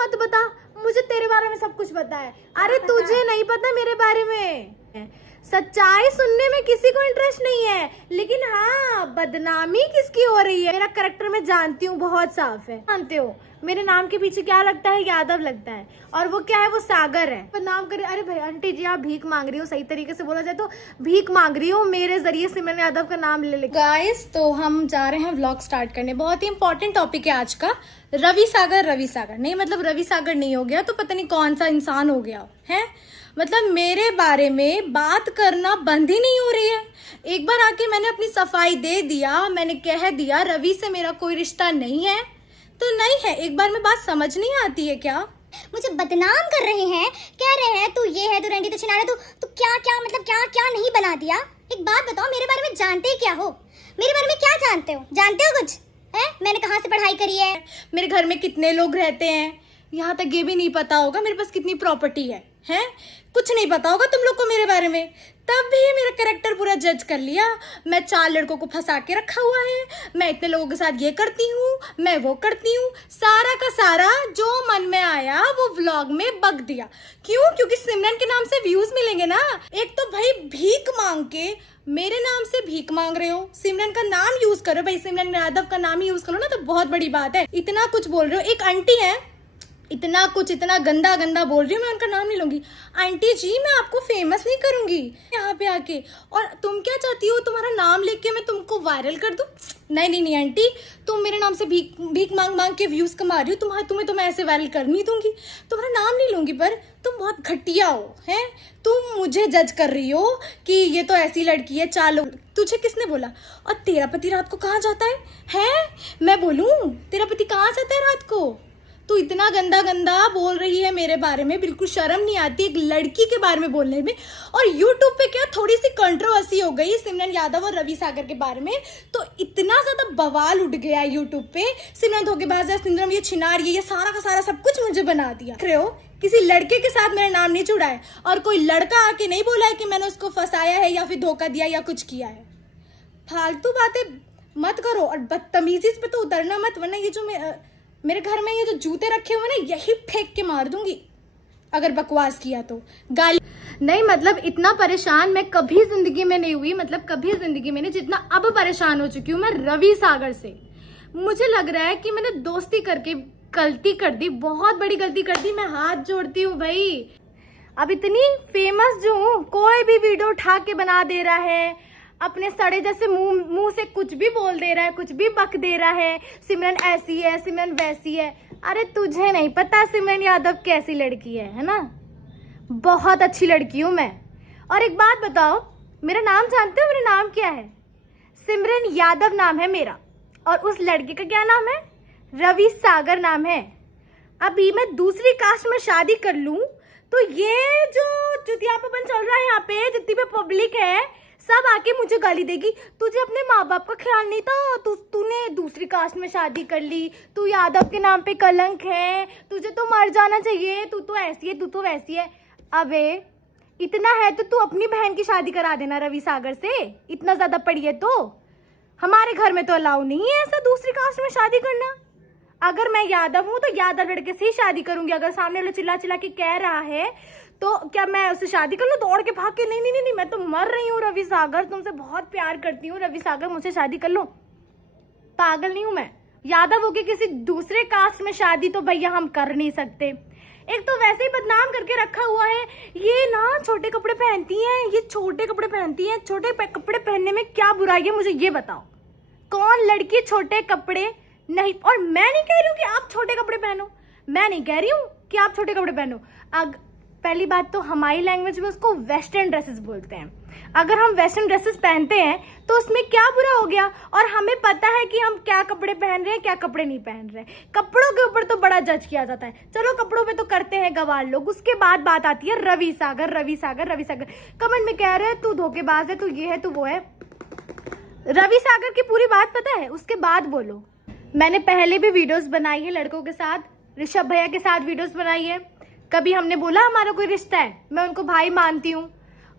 मत बता, मुझे तेरे बारे में सब कुछ पता है। अरे तुझे नहीं पता मेरे बारे में। सच्चाई सुनने में किसी को इंटरेस्ट नहीं है, लेकिन हाँ बदनामी किसकी हो रही है। मेरा कैरेक्टर मैं जानती हूँ, बहुत साफ है। जानते हो मेरे नाम के पीछे क्या लगता है? यादव लगता है, और वो क्या है? वो सागर है। बदनाम करे। अरे भाई आंटी जी, आप भीख मांग रही हो, सही तरीके से बोला जाए तो भीख मांग रही हो मेरे जरिए से। मैंने यादव का नाम ले लिया। गाइस, तो हम जा रहे हैं व्लॉग स्टार्ट करने। बहुत ही इंपॉर्टेंट टॉपिक है आज का। रवि सागर नहीं, मतलब रवि सागर नहीं हो गया तो पता नहीं कौन सा इंसान हो गया है। मतलब मेरे बारे में बात करना बंद ही नहीं हो रही है। एक बार आके मैंने अपनी सफाई दे दिया, मैंने कह दिया रवि से मेरा कोई रिश्ता नहीं है तो नहीं है। एक बार में बात समझ नहीं आती है क्या? मुझे बदनाम कर रहे हैं, कह रहे हैं तू ये है, तू रंडी, तू छिनार है, तू क्या क्या मतलब क्या क्या नहीं बना दिया। एक बात बताओ, मेरे बारे में जानते क्या हो? मेरे बारे में क्या जानते हो? जानते हो कुछ है? मैंने कहाँ से पढ़ाई करी है, मेरे घर में कितने लोग रहते हैं, यहाँ तक ये भी नहीं पता होगा मेरे पास कितनी प्रॉपर्टी है? कुछ नहीं पता होगा तुम लोग को मेरे बारे में। तब भी मेरा कैरेक्टर पूरा जज कर लिया। मैं 4 लड़कों को फंसा के रखा हुआ है, मैं इतने लोगों के साथ ये करती हूँ, मैं वो करती हूँ। सारा का सारा जो मन में आया वो व्लॉग में बक दिया। क्यों? क्योंकि सिमरन के नाम से व्यूज मिलेंगे ना। एक तो भाई भीख मांग के मेरे नाम से भीख मांग रहे हो, सिमरन का नाम यूज करो भाई, सिमरन यादव का नाम ही यूज करो ना, तो बहुत बड़ी बात है। इतना कुछ बोल रहे हो। एक आंटी है, इतना कुछ इतना गंदा गंदा बोल रही हूँ, मैं उनका नाम नहीं लूंगी। आंटी जी, मैं आपको फेमस नहीं करूंगी यहाँ पे आके। और तुम क्या चाहती हो? तुम्हारा नाम लेके मैं तुमको वायरल कर दूं? नहीं आंटी, तुम मेरे नाम से भीख मांग मांग के व्यूज कमा रही हो। तुम्हें तो मैं ऐसे वायरल कर नहीं दूंगी, तुम्हारा नाम नहीं लूंगी। पर तुम बहुत घटिया हो, हैं? तुम मुझे जज कर रही हो कि ये तो ऐसी लड़की है। चालो, तुझे किसने बोला? और तेरा पति रात को कहाँ जाता है? मैं बोलूं तेरा पति कहाँ जाता है रात को? तू इतना गंदा गंदा बोल रही है मेरे बारे में, बिल्कुल शर्म नहीं आती एक लड़की के बारे में बोलने में। और यूट्यूब पे क्या थोड़ी सी कंट्रोवर्सी हो गई सिमरन यादव और रवि सागर के बारे में, तो इतना ज्यादा बवाल उठ गया यूट्यूब पे। सिमरन धोखेबाज है, सिमरन ये छिनार, ये सारा का सारा सब कुछ मुझे बना दिया। देख रहे हो, किसी लड़के के साथ मेरा नाम नहीं जुड़ा है, और कोई लड़का आके नहीं बोला है कि मैंने उसको फंसाया है या फिर धोखा दिया या कुछ किया है। फालतू बातें मत करो, और बदतमीजी पे तो उतरना मत, वरना ये जो मेरे घर में ये जो जूते रखे हुए ना, यही फेंक के मार दूंगी अगर बकवास किया तो। गाली नहीं, मतलब इतना परेशान मैं कभी जिंदगी में नहीं हुई, मतलब कभी जिंदगी में नहीं जितना अब परेशान हो चुकी हूँ मैं रवि सागर से। मुझे लग रहा है कि मैंने दोस्ती करके गलती कर दी, बहुत बड़ी गलती कर दी। मैं हाथ जोड़ती हूँ भाई। अब इतनी फेमस जो हूँ, कोई भी वीडियो उठा के बना दे रहा है, अपने सड़े जैसे मुंह से कुछ भी बोल दे रहा है, कुछ भी बक दे रहा है। सिमरन ऐसी है, सिमरन वैसी है। अरे तुझे नहीं पता सिमरन यादव कैसी लड़की है ना? बहुत अच्छी लड़की हूँ मैं। और एक बात बताओ, मेरा नाम जानते हो? मेरा नाम क्या है? सिमरन यादव नाम है मेरा, और उस लड़के का क्या नाम है? रवि सागर नाम है। अभी मैं दूसरी कास्ट में शादी कर लूं तो ये जो चुतियापापन चल रहा है यहाँ पे, जितनी भी पब्लिक है, सब आके मुझे गाली देगी। तुझे अपने माँ बाप का ख्याल नहीं था? तूने दूसरी कास्ट में शादी कर ली, तू यादव के नाम पे कलंक है, तुझे तो मर जाना चाहिए, तू तो ऐसी है, तू तो वैसी है। अबे इतना है तो तू अपनी बहन की शादी करा देना रवि सागर से, इतना ज्यादा पड़ी है तो। हमारे घर में तो अलाउ नहीं है ऐसा दूसरी कास्ट में शादी करना। अगर मैं यादव हूँ तो यादव लड़के से ही शादी करूंगी। अगर सामने वाला चिल्ला चिल्ला के कह रहा है तो क्या मैं उससे शादी कर लूं? दौड़ के भाग के? नहीं, मैं तो मर रही हूँ रवि सागर, तुमसे बहुत प्यार करती हूँ रवि सागर, मुझसे शादी कर लो। पागल नहीं हूं मैं। यादव होके किसी दूसरे कास्ट में शादी तो भैया हम कर नहीं सकते। एक तो वैसे ही बदनाम करके रखा हुआ है, ये ना छोटे कपड़े पहनती हैं, ये छोटे कपड़े पहनती हैं। छोटे कपड़े पहनने में क्या बुराई है, मुझे ये बताओ? कौन लड़की छोटे कपड़े नहीं? और मैं नहीं कह रही हूँ कि आप छोटे कपड़े पहनो, मैं नहीं कह रही हूँ कि आप छोटे कपड़े पहनो। पहली बात तो हमारी लैंग्वेज में उसको वेस्टर्न ड्रेसेस बोलते हैं। अगर हम वेस्टर्न ड्रेसेस पहनते हैं तो उसमें क्या बुरा हो गया? और हमें पता है कि हम क्या कपड़े पहन रहे हैं, क्या कपड़े नहीं पहन रहे। कपड़ों के ऊपर तो बड़ा जज किया जाता है, चलो कपड़ों पे तो करते हैं गवार लोग। उसके बाद बात आती है रवि सागर। कमेंट में कह रहे हैं तू धोखेबाज है, तू ये है, तू वो है। रवि सागर की पूरी बात पता है, उसके बाद बोलो। मैंने पहले भी वीडियोस बनाई है लड़कों के साथ, ऋषभ भैया के साथ वीडियोस बनाई है। कभी हमने बोला हमारा कोई रिश्ता है? मैं उनको भाई मानती हूँ,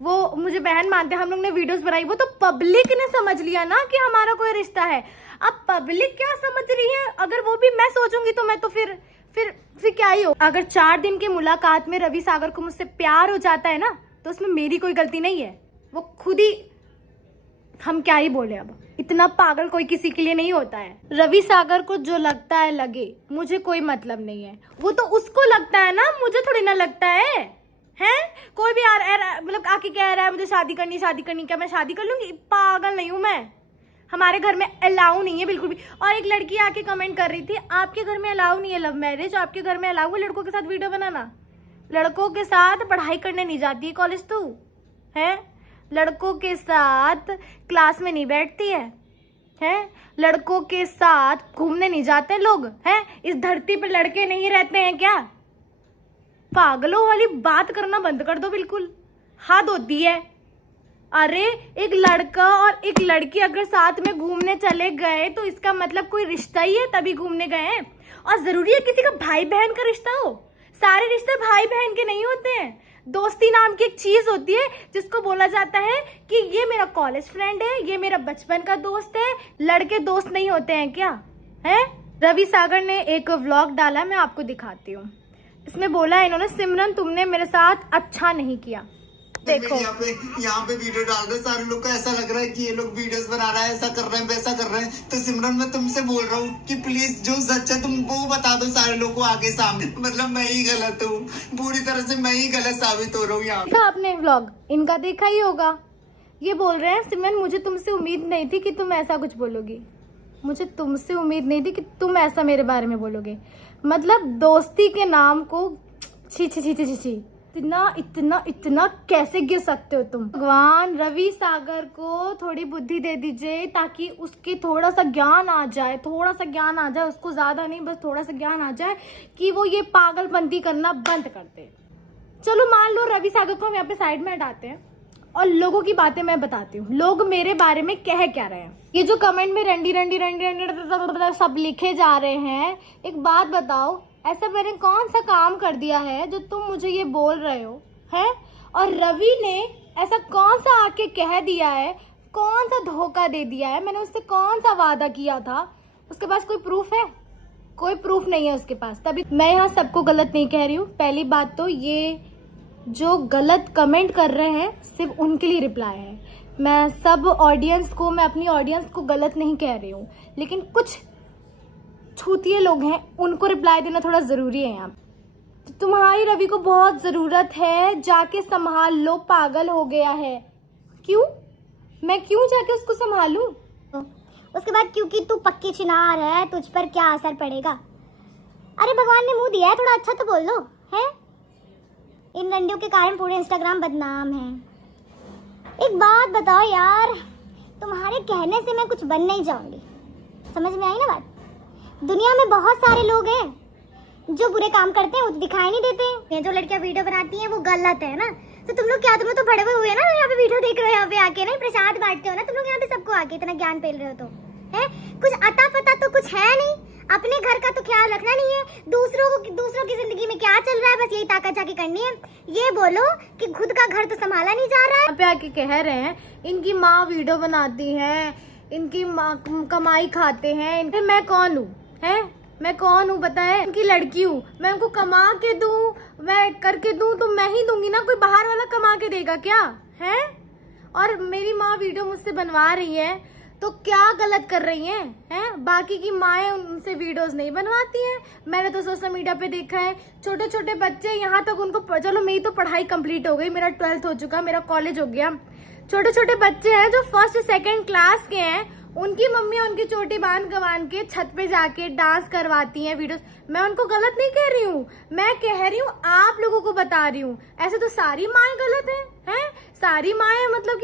वो मुझे बहन मानते हैं। हम लोग ने वीडियोस बनाई, वो तो पब्लिक ने समझ लिया ना कि हमारा कोई रिश्ता है। अब पब्लिक क्या समझ रही है, अगर वो भी मैं सोचूंगी तो मैं तो फिर फिर क्या ही हो। अगर 4 दिन की मुलाकात में रवि सागर को मुझसे प्यार हो जाता है ना, तो उसमें मेरी कोई गलती नहीं है, वो खुद ही, हम क्या ही बोले। अब इतना पागल कोई किसी के लिए नहीं होता है। रवि सागर को जो लगता है लगे, मुझे कोई मतलब नहीं है। वो तो उसको लगता है ना, मुझे थोड़ी ना लगता है। कोई भी मतलब आके कह रहा है मुझे शादी करनी, क्या मैं शादी कर लूंगी? पागल नहीं हूं मैं। हमारे घर में अलाउ नहीं है बिल्कुल भी। और एक लड़की आके कमेंट कर रही थी, आपके घर में अलाउ नहीं है लव मैरिज, आपके घर में अलाउ है लड़कों के साथ वीडियो बनाना? लड़कों के साथ पढ़ाई करने नहीं जाती है कॉलेज तू? है लड़कों के साथ क्लास में नहीं बैठती है? लड़कों के साथ घूमने नहीं जाते लोग? हैं इस धरती पर लड़के नहीं रहते हैं क्या? पागलों वाली बात करना बंद कर दो बिल्कुल, हद होती है। अरे एक लड़का और एक लड़की अगर साथ में घूमने चले गए तो इसका मतलब कोई रिश्ता ही है, तभी घूमने गए हैं। और जरूरी है किसी का भाई बहन का रिश्ता हो? सारे रिश्ते भाई बहन के नहीं होते हैं। दोस्ती नाम की एक चीज होती है जिसको बोला जाता है कि ये मेरा कॉलेज फ्रेंड है, ये मेरा बचपन का दोस्त है। लड़के दोस्त नहीं होते हैं क्या? है रवि सागर ने एक व्लॉग डाला, मैं आपको दिखाती हूँ। इसमें बोला है इन्होंने, सिमरन तुमने मेरे साथ अच्छा नहीं किया। देखो यहाँ पे वीडियो डाल रहे, सारे लोग को ऐसा लग रहा है कि ये लोग वीडियोस बना रहा है, ऐसा कर रहे हैं, वैसा कर रहे हैं। तो सिमरन मैं तुमसे बोल रहा हूँ कि प्लीज जो सच है तुम वो बता दो सारे लोगों को आगे सामने। मतलब मैं ही गलत हूँ, पूरी तरह से मैं ही गलत साबित हो रहा हूँ यहाँ। देखा आपने व्लॉग इनका, देखा ही होगा। ये बोल रहे हैं, सिमरन मुझे तुमसे उम्मीद नहीं थी कि तुम ऐसा कुछ बोलोगी, मुझे तुमसे उम्मीद नहीं थी कि तुम ऐसा मेरे बारे में बोलोगे। मतलब दोस्ती के नाम को छी छी छी छी छी, इतना इतना इतना कैसे गिर सकते हो तुम? भगवान रवि सागर को थोड़ी बुद्धि दे दीजिए ताकि उसके थोड़ा सा ज्ञान आ जाए, उसको ज्यादा नहीं, बस थोड़ा सा ज्ञान आ जाए कि वो ये पागलपंती करना बंद कर दे। चलो मान लो रवि सागर को हम यहाँ पे साइड में हटाते हैं और लोगों की बातें मैं बताती हूँ, लोग मेरे बारे में कह क्या रहे हैं। ये जो कमेंट में रंडी रंडी रंडी रंडी सब लिखे जा रहे हैं, एक बात बताओ, ऐसा मैंने कौन सा काम कर दिया है जो तुम मुझे ये बोल रहे हो? हैं? और रवि ने ऐसा कौन सा आके कह दिया है, कौन सा धोखा दे दिया है? मैंने उससे कौन सा वादा किया था? उसके पास कोई प्रूफ है? कोई प्रूफ नहीं है उसके पास। तभी मैं यहाँ सबको गलत नहीं कह रही हूँ। पहली बात तो ये जो गलत कमेंट कर रहे हैं सिर्फ उनके लिए रिप्लाई है। मैं सब ऑडियंस को, मैं अपनी ऑडियंस को गलत नहीं कह रही हूँ, लेकिन कुछ छूतिए लोग हैं, उनको रिप्लाई देना थोड़ा जरूरी है यहाँ। तो तुम्हारी रवि को बहुत जरूरत है, जाके संभाल लो, पागल हो गया है। क्यों? मैं क्यों जाके उसको संभालूं? उसके बाद क्योंकि तू पक्की चिनार है, तुझ पर क्या असर पड़ेगा? अरे भगवान ने मुंह दिया है, थोड़ा अच्छा तो बोल लो। है इन रंडियों के कारण पूरे इंस्टाग्राम बदनाम है। एक बात बताओ यार, तुम्हारे कहने से मैं कुछ बन नहीं जाऊंगी, समझ में आई ना बात? दुनिया में बहुत सारे लोग हैं जो बुरे काम करते हैं, वो दिखाई नहीं देते। ये जो लड़कियां वीडियो बनाती हैं वो गलत है ना। तो तुम लोग क्या, तुम लोग तो बड़े हुए ना, यहाँ पे वीडियो देख रहे हो, यहाँ पे आके ना प्रसाद बांटते हो ना तुम लोग, यहाँ पे सबको आके इतना ज्ञान पेल रहे हो। तो है कुछ अता पता तो कुछ है नहीं, अपने घर का तो ख्याल रखना नहीं है, दूसरों की जिंदगी में क्या चल रहा है बस यही ताका झाकी करनी है। ये बोलो कि खुद का घर तो संभाला नहीं जा रहा है। यहाँ पे आके कह रहे हैं इनकी माँ वीडियो बनाती है, इनकी माँ कमाई खाते हैं। मैं कौन हूँ? है मैं कौन हूँ पता है? उनकी लड़की हूँ। मैं उनको कमा के दूँ, मैं करके दूँ तो मैं ही दूंगी ना, कोई बाहर वाला कमा के देगा क्या? है और मेरी माँ वीडियो मुझसे बनवा रही है तो क्या गलत कर रही हैं? हैं बाकी की माएँ उनसे वीडियोस नहीं बनवाती हैं। मैंने तो सोशल मीडिया पे देखा है, छोटे छोटे बच्चे, यहाँ तक उनको, चलो मेरी तो पढ़ाई कंप्लीट हो गई, मेरा 12th हो चुका, मेरा कॉलेज हो गया, छोटे छोटे बच्चे हैं जो 1st 2nd क्लास के हैं, उनकी मम्मी उनकी चोटी बांध के छत पे जाके डांस करवाती हैं वीडियोस। मैं उनको गलत नहीं कह रही हूँ, मैं कह रही हूँ आप लोगों को बता रही हूँ। ऐसे तो सारी माएँ गलत हैं? सारी माएँ मतलब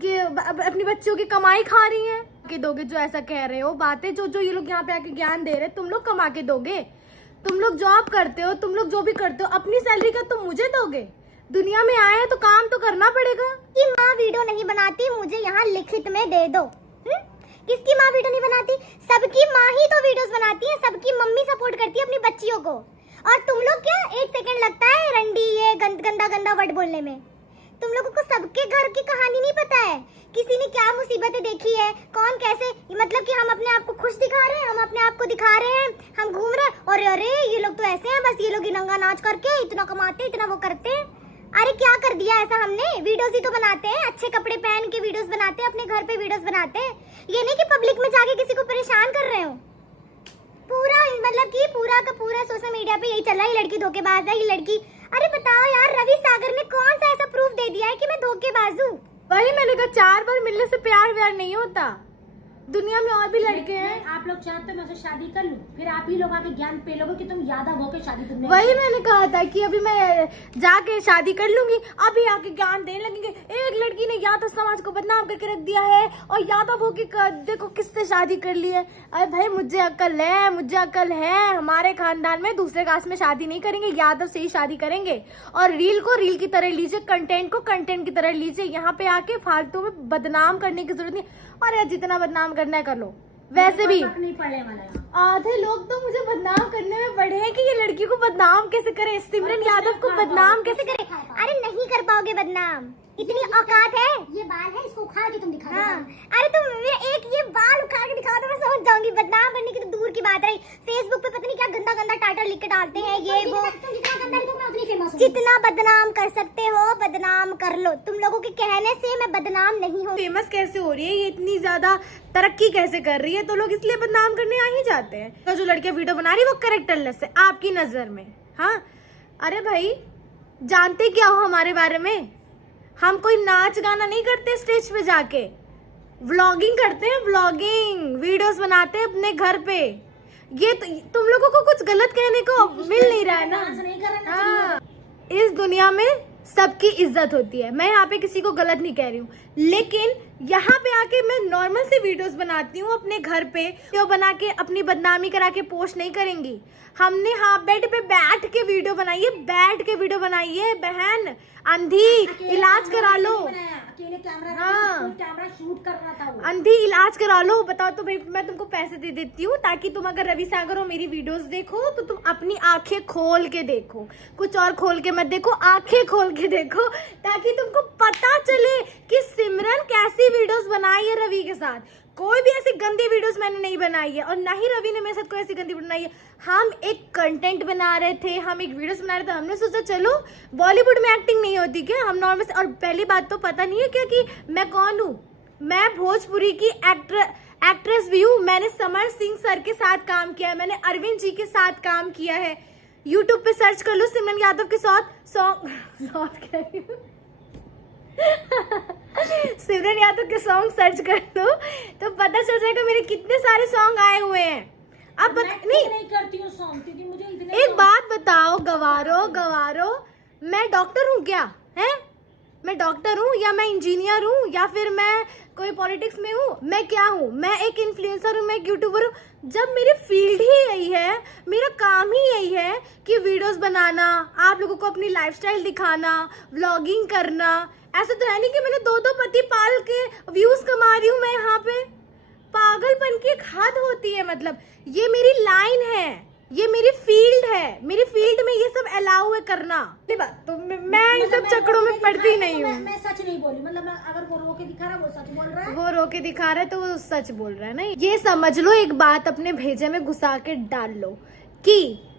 कि अपनी बच्चों की कमाई खा रही हैं कि दोगे जो ऐसा कह रहे हो बातें, जो ये लोग यहाँ पे आके ज्ञान दे रहे हैं, तुम लोग कमा के दोगे? तुम लोग जॉब करते हो, तुम लोग जो भी करते हो, अपनी सैलरी का तुम मुझे दोगे? दुनिया में आए हैं तो काम तो करना पड़ेगा। कि माँ वीडियो नहीं बनाती, मुझे यहाँ लिखित में दे दो। किसकी माँ वीडियो नहीं बनाती? सबकी माँ ही तो वीडियोस बनाती है, सबकी मम्मी सपोर्ट करती है अपनी बच्चियों को। और तुम लोग क्या 1 सेकंड लगता है रंडी ये गंदा गंदा वर्ड बोलने में? तुम लोगों को सबके घर की कहानी नहीं पता है, किसी ने क्या मुसीबतें देखी है, कौन कैसे, मतलब कि हम अपने आप को खुश दिखा रहे हैं, हम अपने आप को दिखा रहे हैं, हम घूम रहे हैं और अरे ये लोग तो ऐसे हैं, बस ये लोग नंगा नाच करके इतना कमाते, इतना वो करते हैं। अरे क्या कर दिया ऐसा हमने? वीडियोस ही तो बनाते हैं, अच्छे कपड़े पहन के वीडियोस बनाते हैं, अपने घर पे वीडियोस बनाते हैं, ये नहीं कि पब्लिक में जाके किसी को परेशान कर रहे हो। पूरा मतलब कि पूरा का पूरा सोशल मीडिया पे यही चल रहा है, ये लड़की धोखेबाज है, ये लड़की। अरे बताओ यार, रवि सागर ने कौन सा ऐसा प्रूफ दे दिया है कि मैं धोखेबाज हूँ? वही मैंने कहा, 4 बार मिलने से प्यार व्यार नहीं होता, दुनिया में और भी लड़के हैं। आप लोग चाहते हो मैं उससे शादी कर लूं, फिर आप ही लोग आके ज्ञान पे लोगे कि तुम यादव हो के शादी तुमने। वही मैंने कहा था कि अभी मैं जाके शादी कर लूंगी, अभी आके ज्ञान देने लगेंगे। एक लड़की ने या तो समाज को बदनाम करके रख दिया है और यादव हो के देखो किससे शादी कर ली है। अरे भाई मुझे अक्ल है, मुझे अक्ल है, हमारे खानदान में दूसरे कास्ट में शादी नहीं करेंगे, यादव से ही शादी करेंगे। और रील को रील की तरह लीजिए, कंटेंट को कंटेंट की तरह लीजिए, यहाँ पे आके फालतू में बदनाम करने की जरूरत नहीं। अरे जितना बदनाम करना है कर लो, वैसे भी नहीं पड़ने वाला है। आधे लोग तो मुझे बदनाम करने में पड़े हैं कि ये लड़की को बदनाम कैसे करे, सिमरन यादव को बदनाम कैसे करे। अरे नहीं कर पाओगे बदनाम, इतनी औकात है। ये बाल है, इसको उखाड़ के तुम दिखा दो। हाँ। अरे तुम एक ये बाल उखाड़ के दिखाओ तो मैं समझ जाऊंगी, बदनाम करने की तो दूर की बात रही। फेसबुक पे पता नहीं क्या गंदा गंदा टाइटल लिख के डालते हैं, ये वो। जितना बदनाम कर सकते हो बदनाम कर लो, तुम लोगों के कहने से मैं बदनाम नहीं हूँ। फेमस कैसे हो रही है, ये इतनी ज्यादा तरक्की कैसे कर रही है, तो लोग इसलिए बदनाम करने आ ही जाते हैं। तो जो लड़कियां वीडियो बना रही है वो कैरेक्टरलेस है आपकी नजर में। हाँ अरे भाई जानते क्या हो हमारे बारे में, हम कोई नाच गाना नहीं करते स्टेज पे जाके, व्लॉगिंग करते हैं, व्लॉगिंग वीडियोस बनाते हैं अपने घर पे। ये तुम लोगों को कुछ गलत कहने को मिल नहीं रहा है ना। हाँ, इस दुनिया में सबकी इज्जत होती है, मैं यहाँ पे किसी को गलत नहीं कह रही हूँ, लेकिन यहाँ पे आके मैं नॉर्मल से वीडियोस बनाती हूँ अपने घर पे, तो बना के अपनी बदनामी करा के पोस्ट नहीं करेंगी। हमने हाँ बेड पे बैठ के वीडियो बनाई है, बैठ के वीडियो बनाई है बहन, अंधी इलाज करा लो। अकेले कैमरा, हाँ। कैमरा शूट कर रहा था वो। अंधी इलाज करा लो। बताओ तो भाई, मैं तुमको पैसे दे देती हूँ ताकि तुम अगर रवि सागर हो मेरी वीडियोस देखो तो तुम अपनी आंखें खोल के देखो, कुछ और खोल के मत देखो, आंखें खोल के देखो, ताकि तुमको पता चले कि सिमरन कैसी वीडियोस बनाई है रवि के साथ। कोई भी ऐसी गंदी वीडियोस मैंने नहीं बनाई है और ना ही रवि ने मेरे साथ कोई ऐसी गंदी बनाई है। हम एक कंटेंट बना रहे थे, हम एक वीडियोस बना रहे थे, हमने सोचा चलो बॉलीवुड में एक्टिंग नहीं होती क्या, हम नॉर्मल से। और पहली बात तो पता नहीं है क्या कि मैं कौन हूँ, मैं भोजपुरी की एक्ट्रेस भी हूँ। मैंने समर सिंह सर के साथ काम किया है, मैंने अरविंद जी के साथ काम किया है। यूट्यूब पे सर्च कर लो सिमरन यादव के साथ सॉन्ग सिमरन यादव के सॉन्ग सर्च कर लो तो पता चल जाएगा मेरे कितने सारे सॉन्ग आए हुए हैं। अब नहीं करती हूँ सॉन्ग, क्योंकि मुझे इतने। एक बात बताओ गवारो, मैं डॉक्टर हूँ क्या है? मैं डॉक्टर हूँ या मैं इंजीनियर हूँ या फिर मैं कोई पॉलिटिक्स में हूँ? मैं क्या हूँ? मैं एक इन्फ्लुएंसर हूँ, मैं एक यूट्यूबर हूँ। जब मेरी फील्ड ही यही है, मेरा काम ही यही है कि वीडियोस बनाना, आप लोगों को अपनी लाइफस्टाइल दिखाना, व्लॉगिंग करना। ऐसा तो है नहीं कि मैंने 2-2 पति पाल के व्यूज कमा रही हूँ मैं यहाँ पे। पागलपन की एक हद होती है। मतलब ये मेरी लाइन है, ये मेरी फील्ड है, मेरी फील्ड में ये सब अलाउ है करना। तो मैं इन सब चक्करों में पड़ती नहीं हूँ। मैं सच नहीं बोली, मतलब अगर वो रो के दिखा रहा है वो सच बोल रहा है, वो रो के दिखा रहा है तो वो सच बोल रहा है ना। ये समझ लो, एक बात अपने भेजे में घुसा के डाल लो कि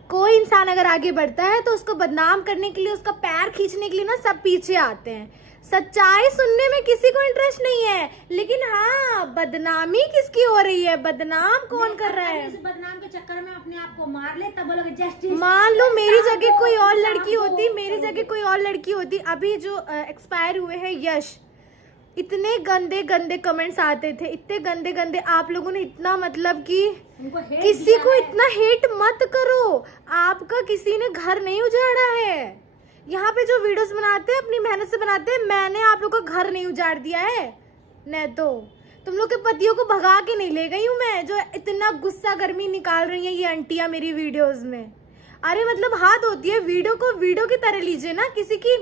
कोई इंसान अगर आगे बढ़ता है तो उसको बदनाम करने के लिए, उसका पैर खींचने के लिए ना सब पीछे आते हैं। सच्चाई सुनने में किसी को इंटरेस्ट नहीं है, लेकिन हाँ बदनामी किसकी हो रही है, बदनाम कौन कर रहा है। इस बदनाम के चक्कर में अपने आप को मार ले, तब बोलोगे जस्टिस। मान लो मेरी जगह कोई और लड़की होती, मेरी जगह कोई और लड़की होती। अभी जो एक्सपायर हुए हैं यश, इतने गंदे गंदे कमेंट्स आते थे, इतने गंदे गंदे। आप लोगों ने इतना मतलब कि किसी को इतना हेट मत करो, आपका किसी ने घर नहीं उजाड़ा है। यहाँ पे जो वीडियोस बनाते हैं अपनी मेहनत से बनाते हैं, मैंने आप लोगों का घर नहीं उजाड़ दिया है। नहीं तो तुम लोग के पतियों को भगा के नहीं ले गई हूँ मैं, जो इतना गुस्सा गर्मी निकाल रही है ये आंटियां मेरी वीडियोस में। अरे मतलब हाथ होती है, वीडियो को वीडियो की तरह लीजिए ना, किसी की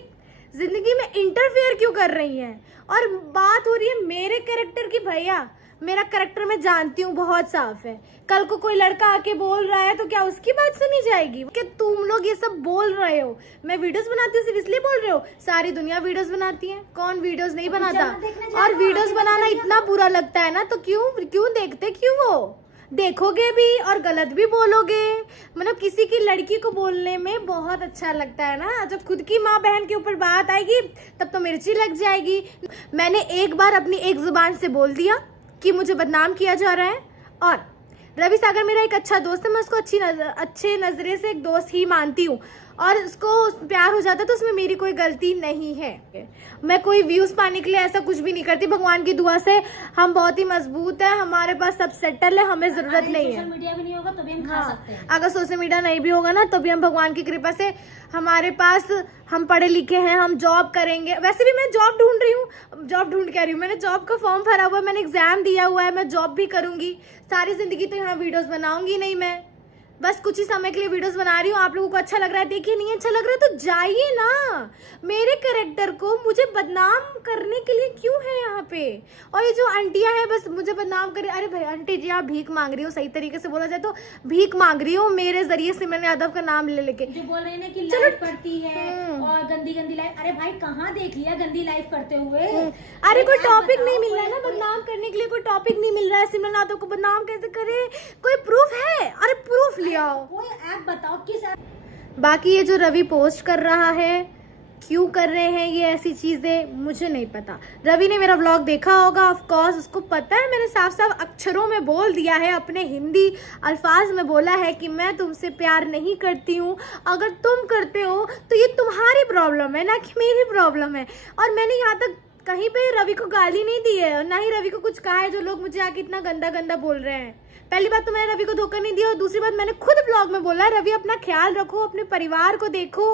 जिंदगी में इंटरफेयर क्यों कर रही हैं। और बात हो रही है मेरे कैरेक्टर की, भैया मेरा करेक्टर मैं जानती हूँ बहुत साफ है। कल को कोई लड़का आके बोल रहा है तो क्या उसकी बात सुनी जाएगी? कि तुम लोग ये सब बोल रहे हो, मैं वीडियोस बनाती हूँ सिर्फ इसलिए बोल रहे हो? सारी दुनिया वीडियोस बनाती है, कौन वीडियोस नहीं बनाता? और वीडियोस बनाना इतना बुरा लगता है ना तो क्यों देखते क्यों? वो देखोगे भी और गलत भी बोलोगे। मतलब किसी की लड़की को बोलने में बहुत अच्छा लगता है ना, जब खुद की माँ बहन के ऊपर बात आएगी तब तो मिर्ची लग जाएगी। मैंने एक बार अपनी एक जुबान से बोल दिया कि मुझे बदनाम किया जा रहा है, और रवि सागर मेरा एक अच्छा दोस्त है, मैं उसको अच्छे नजरे से एक दोस्त ही मानती हूँ, और उसको प्यार हो जाता है तो उसमें मेरी कोई गलती नहीं है। मैं कोई व्यूज पाने के लिए ऐसा कुछ भी नहीं करती। भगवान की दुआ से हम बहुत ही मजबूत है, हमारे पास सब सेटल है, हमें जरूरत नहीं है। सोशल मीडिया भी नहीं होगा तो भी हम खा सकते हैं। अगर सोशल मीडिया नहीं भी होगा ना तो भी हम भगवान की कृपा से हमारे पास, हम पढ़े लिखे हैं, हम जॉब करेंगे। वैसे भी मैं जॉब ढूंढ रही हूँ, जॉब ढूंढ के रही हूँ, मैंने जॉब का फॉर्म भरा हुआ है, मैंने एग्जाम दिया हुआ है, मैं जॉब भी करूंगी। सारी जिंदगी तो यहाँ वीडियोस बनाऊंगी नहीं, मैं बस कुछ ही समय के लिए वीडियोस बना रही हूँ। आप लोगों को अच्छा लग रहा है देखिए, नहीं अच्छा लग रहा है तो जाइए ना। मेरे कैरेक्टर को मुझे बदनाम करने के लिए क्यों है यहाँ पे? और ये जो आंटियां हैं बस मुझे बदनाम करे। अरे भाई आंटी जी आप भीख मांग रही हो, सही तरीके से बोला जाए तो भीख मांग रही हो मेरे जरिए सिमरन यादव का नाम ले लेके। जो बोल रहे हैं ना कि लाइफ करती है और गंदी लाइफ, अरे भाई कहाँ देख लिया गंदी लाइफ करते हुए? अरे कोई टॉपिक नहीं मिल रहा है ना बदनाम करने के लिए, कोई टॉपिक नहीं मिल रहा है। सिमरन यादव को बदनाम कैसे करे? कोई प्रूफ है? अरे प्रूफ लिया, कोई ऐप बताओ, किस ऐप? बाकी ये जो रवि पोस्ट कर रहा है, क्यों कर रहे हैं ये ऐसी चीजें, मुझे नहीं पता। रवि ने मेरा व्लॉग देखा होगा, ऑफ कोर्स उसको पता है। मैंने साफ साफ अक्षरों में बोल दिया है, अपने हिंदी अल्फाज में बोला है कि मैं तुमसे प्यार नहीं करती हूँ। अगर तुम करते हो तो ये तुम्हारी प्रॉब्लम है, ना कि मेरी प्रॉब्लम है। और मैंने यहाँ तक कहीं पे रवि को गाली नहीं दी है, और ना ही रवि को कुछ कहा है जो लोग मुझे आके इतना गंदा गंदा बोल रहे हैं। पहली बात तो मैंने रवि को धोखा नहीं दिया, और दूसरी बात मैंने खुद ब्लॉग में बोला है रवि अपना ख्याल रखो, अपने परिवार को देखो।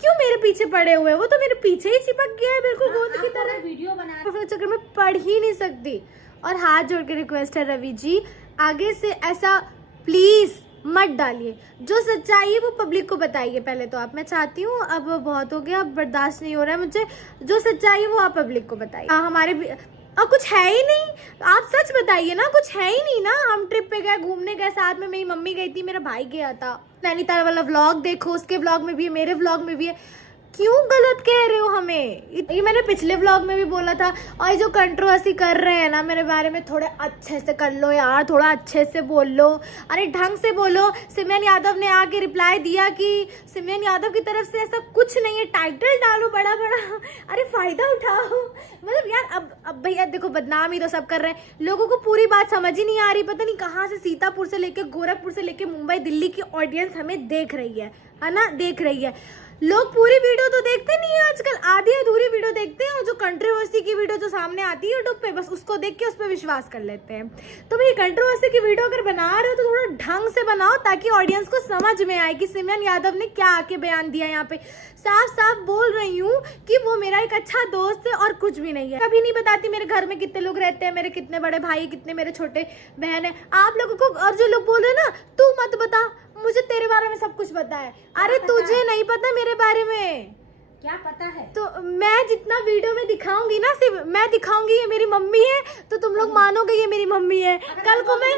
क्यों मेरे पीछे पड़े हुए? वो तो मेरे पीछे ही चिपक गया है बिल्कुल गोंद की तरह। वीडियो बना अपने चक्कर में पढ़ ही नहीं सकती। और हाथ जोड़ के रिक्वेस्ट है रवि जी, आगे से ऐसा प्लीज मत डालिए। जो सच्चाई है वो पब्लिक को बताइए पहले तो आप। मैं चाहती हूँ, अब बहुत हो गया, अब बर्दाश्त नहीं हो रहा है मुझे। जो सच्चाई है वो आप पब्लिक को बताइए। हमारे और कुछ है ही नहीं, आप सच बताइए ना, कुछ है ही नहीं ना। हम ट्रिप पे गए, घूमने गए, साथ में मेरी मम्मी गई थी, मेरा भाई गया था। नैनीताल वाला व्लॉग देखो, उसके व्लॉग में भी है, मेरे व्लॉग में भी है। क्यों गलत कह रहे हो हमें? ये मैंने पिछले व्लॉग में भी बोला था। और ये जो कंट्रोवर्सी कर रहे हैं ना मेरे बारे में, थोड़े अच्छे से कर लो यार, थोड़ा अच्छे से बोल लो, अरे ढंग से बोलो। सिमरन यादव ने आके रिप्लाई दिया कि सिमरन यादव की तरफ से ऐसा कुछ नहीं है, टाइटल डालो बड़ा बड़ा, अरे फायदा उठाओ। मतलब यार अब भैया देखो, बदनाम ही तो सब कर रहे हैं, लोगों को पूरी बात समझ ही नहीं आ रही। पता नहीं कहाँ से सीतापुर से लेके गोरखपुर से लेके मुंबई दिल्ली की ऑडियंस हमें देख रही है ना, देख रही है। लोग पूरी वीडियो तो देखते नहीं है आजकल, आधी अधूरी वीडियो देखते हैं, और जो कंट्रोवर्सी की वीडियो जो सामने आती है यूट्यूब पे, बस उसको देख के उस पर विश्वास कर लेते हैं। तो भाई कंट्रोवर्सी की वीडियो अगर बना रहे हो तो थोड़ा ढंग से बनाओ, ताकि ऑडियंस को समझ में आए कि सिमरन यादव ने क्या आके बयान दिया। यहाँ पे साफ साफ बोल रही हूँ कि वो मेरा एक अच्छा दोस्त है और कुछ भी नहीं है। कभी नहीं बताती मेरे घर में कितने लोग रहते हैं, मेरे कितने बड़े भाई, कितने मेरे छोटे बहन है। आप लोगों को, और जो लोग बोल रहे हैं ना तू मत बता, मुझे तेरे बारे में सब कुछ पता है। अरे तुझे नहीं पता मेरे बारे में, क्या पता है? तो मैं जितना वीडियो में दिखाऊंगी ना, सिर्फ मैं दिखाऊंगी ये मेरी मम्मी है, तो तुम लोग मानोगे ये मेरी मम्मी है। कल को मैं,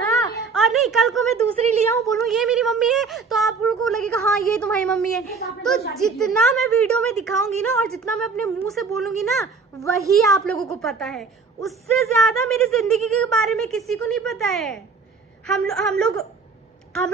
हाँ, और नहीं कल को मैं दूसरी लिया हूँ, बोलूँ ये मेरी मम्मी है, तो आप लोगों को लगेगा हाँ ये तुम्हारी मम्मी है। तो जितना मैं वीडियो में दिखाऊंगी ना, और जितना मैं अपने मुंह से बोलूंगी ना, वही आप लोगों को पता है। उससे ज्यादा मेरी जिंदगी के बारे में किसी को नहीं पता है। हम लोग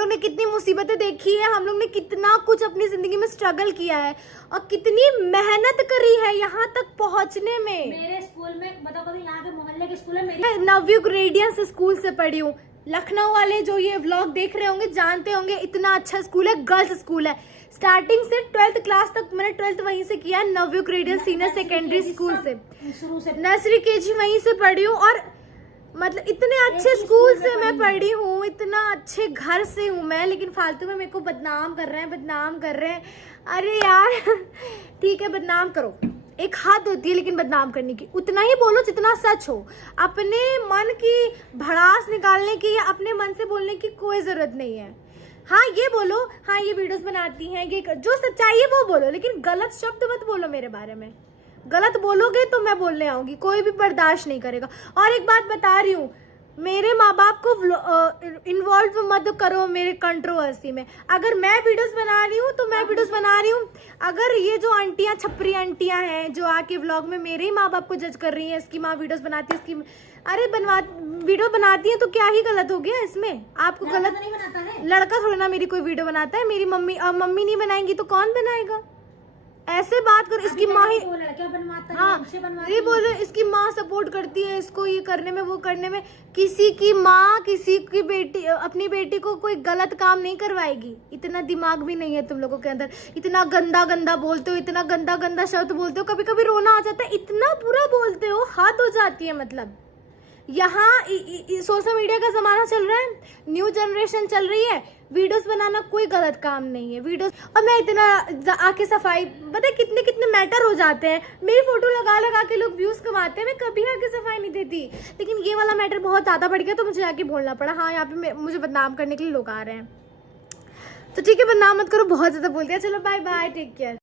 ने कितनी मुसीबतें देखी है, हम लोग ने कितना कुछ अपनी जिंदगी में स्ट्रगल किया है, और कितनी मेहनत करी है यहाँ तक पहुँचने में। मेरे स्कूल में बताओ, कभी यहाँ के मोहल्ले के स्कूल है, मेरी नवयुग रेडियंस स्कूल से पढ़ी हूँ। लखनऊ वाले जो ये व्लॉग देख रहे होंगे जानते होंगे, इतना अच्छा स्कूल है, गर्ल्स स्कूल है। स्टार्टिंग से 12th क्लास तक मैंने 12th वहीं से किया, Navyug radiance senior secondary school से, शुरू से नर्सरी केजी वहीं से पढ़ी हूँ। और मतलब इतने अच्छे स्कूल से मैं पढ़ी हूँ, इतना अच्छे घर से हूँ मैं, लेकिन फालतू में मेरे को बदनाम कर रहे हैं। अरे यार ठीक है, बदनाम करो, एक हाथ होती है लेकिन बदनाम करने की, उतना ही बोलो जितना सच हो। अपने मन की भड़ास निकालने की या अपने मन से बोलने की कोई जरूरत नहीं है। हाँ ये बोलो, हाँ ये वीडियोस बनाती हैं, ये जो सच्चाई है वो बोलो, लेकिन गलत शब्द मत बोलो मेरे बारे में। गलत बोलोगे तो मैं बोलने आऊंगी, कोई भी बर्दाश्त नहीं करेगा। और एक बात बता रही हूँ, मेरे माँ बाप को इन्वॉल्व मत करो मेरे कंट्रोवर्सी में। अगर मैं वीडियोस बना रही हूँ तो मैं वीडियोस बना रही हूँ। अगर ये जो आंटियाँ, छपरी आंटियाँ हैं जो आके व्लॉग में मेरे ही माँ बाप को जज कर रही हैं, इसकी माँ वीडियोस बनाती है, इसकी अरे वीडियो बनाती है तो क्या ही गलत हो गया इसमें? आपको गलत नहीं बनाता है, लड़का थोड़ी ना मेरी कोई वीडियो बनाता है। मेरी मम्मी मम्मी नहीं बनाएंगी तो कौन बनाएगा? ऐसे बात कर, इसकी माँ ही वो लड़का बनवाता है, हाँ हमसे बनवाती ये है। बोल रहे इसकी माँ सपोर्ट करती है इसको ये करने में वो करने में। किसी की माँ किसी की बेटी, अपनी बेटी को कोई गलत काम नहीं करवाएगी। इतना दिमाग भी नहीं है तुम लोगों के अंदर। इतना गंदा गंदा बोलते हो, इतना गंदा गंदा शब्द बोलते हो, कभी कभी रोना आ जाता है। इतना बुरा बोलते हो, हद हो जाती है। मतलब यहाँ सोशल मीडिया का जमाना चल रहा है, न्यू जनरेशन चल रही है, वीडियोस बनाना कोई गलत काम नहीं है। वीडियोस और मैं इतना आके सफाई, पता है कितने कितने मैटर हो जाते हैं। मेरी फोटो लगा लगा के लोग व्यूज कमाते हैं, मैं कभी आके सफाई नहीं देती। लेकिन ये वाला मैटर बहुत ज्यादा बढ़ गया तो मुझे आके बोलना पड़ा। हाँ यहाँ पे मुझे बदनाम करने के लिए लोग आ रहे हैं, तो ठीक है बदनाम मत करो, बहुत ज्यादा बोल दिया। चलो बाय बाय, टेक केयर।